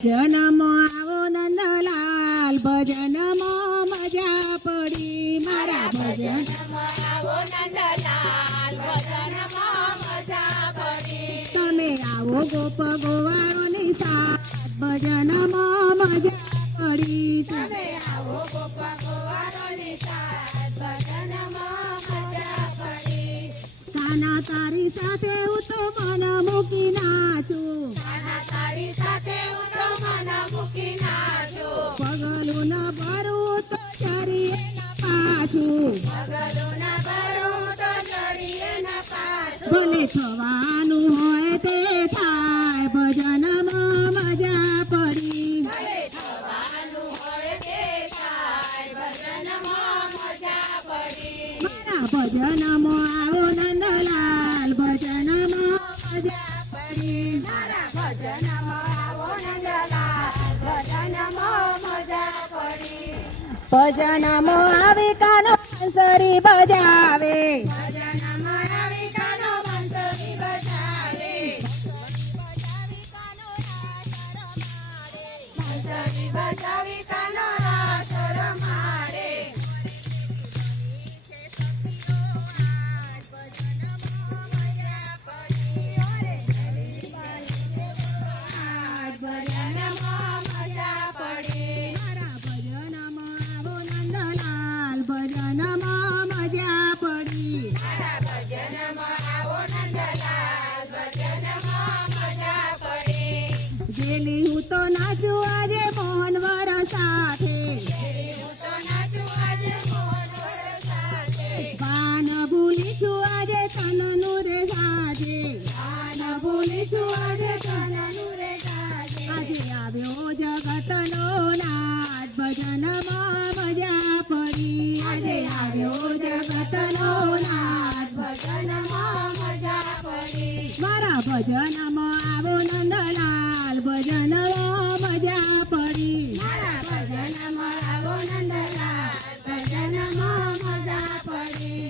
ભજનમાં આવો નંદલાલ, ભજનમાં મજા પડી મારા ભજનમાં આવો નંદલાલ, ભજનમાં મજા પડી. તમે આવો ગોપ ગોવાળોની સાથ, ભજનમાં મજા પડી. તમે આવો ગોપ ગોવાળોની સાથ, ભજનમાં મજા પડી. કાના તારી સાથે હું તો મન મૂકી નાચું, કાના તારી સાથે હું તો મન મૂકી નાચું. પગલું ન ભરું તો ચરીએ ન પાછું, પગલું ન ભરું તો ચરીએ ન પાછું. ભલે થવાનું હોય તે થાય, ભજનમાં મજા પડી. ભલે થવાનું હોય તે થાય, ભજનમાં મજા પડી. મારા ભજનમાં આવો નંદલાલ, ભજનમાં મજા પડી. મારા ભજનમાં આવો નંદલાલ, ભજનમાં મજા પડી. ભજનમાં આવી કાનો બંસરી બજાવે, ભજનમાં આવી કાનો બંસરી બજાવે. બંસરી બજાવી કાનો રાસ રમાડે. ભજનમાં મજા પડી. મારા ભજનમાં આવો નંદલાલ, ભજનમાં મજા પડી. મારા ભજનમાં આવો નંદલાલ, ભજનમાં મજા પડી. જેલી હું તો નાચું આજે મોહનવર સાથે, જેલી હું તો નાચું આજે મોહનવર સાથે. પાન ભૂલી છું આજે તનનું રે સાજે, પાન ભૂલી છું આજે તનનું રે સાજે. આજે આવ્યો જગતનો નાથ, ભજનમાં મજા પડી. આજે આવ્યો જગતનો નાથ, ભજનમાં મજા પડી. મારા ભજનમાં આવો નંદલાલ, ભજનમાં મજા પડી. મારા ભજનમાં આવો નંદલાલ, ભજનમાં મજા પડી.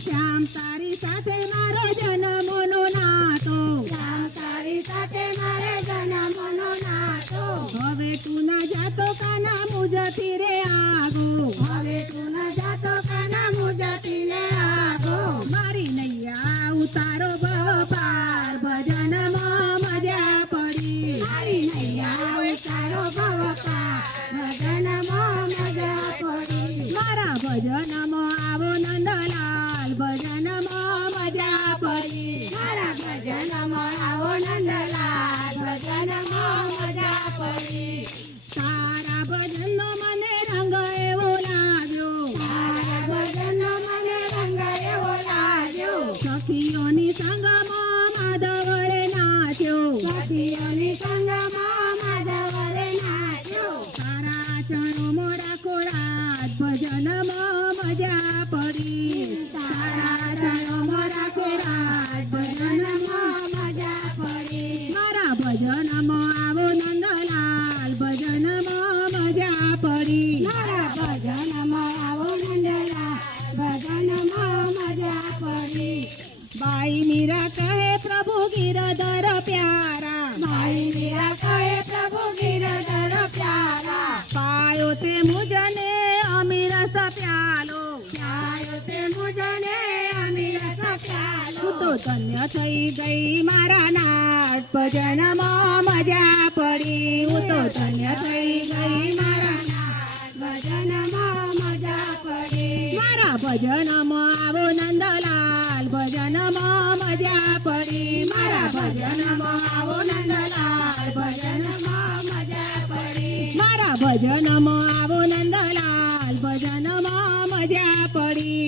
શ્યામ તારી સાથે મારો જન્મનો નાતો, શ્યામ તારી સાથે મારે જન્મનો નાતો. હવે તું ના જાતો કાના મુજથી રે આગો, હવે તું ના જાતો કાના મુજથી રે આગો. મારી નૈયા ઉતારો બપાર, ભજનમાં મજા પડી. મારી નૈયા ઉતારો બપાર, ભજનમાં મજા પડી. મારા ભજનમાં આવો નંદલાલ, ભજનમાં મજા પડી. મારા ભજનમાં આવો નંદલાલ, ભજનમાં મજા પડી. તારા ભજનનો મને રંગ એવો લાગ્યો, તારા ભજનનો મને રંગ એવો લાગ્યો. સખીઓની સંગમાં માધવ રે નાચ્યો, સખીઓની સંગમાં માધવ રે નાચ્યો. તારા ચરણોમાં રાખો રાત, ભજનમાં મજા પડી. તારા ચરણોમાં રાખો રાત, ભજનમાં મજા પડી. મારા ભજનમાં આવો નંદલાલ, ભજનમાં મજા પડી. મારા ભજનમાં આવો નંદલાલ, ભજનમાં મજા પડી. બાઈ મીરા કહે પ્રભુ ગિરધર પ્યારા, બાઈ મીરા કહે પ્રભુ ગિરધર પ્યારા. પાયો તે મુજને અમીરસ પ્યાલો, પાયો તે મુજને અમીરસ પ્યાલો. હું તો ધન્ય થઈ ગઈ મારા નાથ, ભજનમાં મજા પડી. હું તો ધન્ય થઈ ગઈ મારા નાથ, ભજનમાં મજા પડી. મારા ભજનમાં આવો નંદલાલ, ભજનમાં મજા પડી. મારા ભજનમાં આવો નંદલાલ, ભજનમાં મજા પડી. મારા ભજનમાં આવો નંદલાલ, ભજનમાં મજા પડી.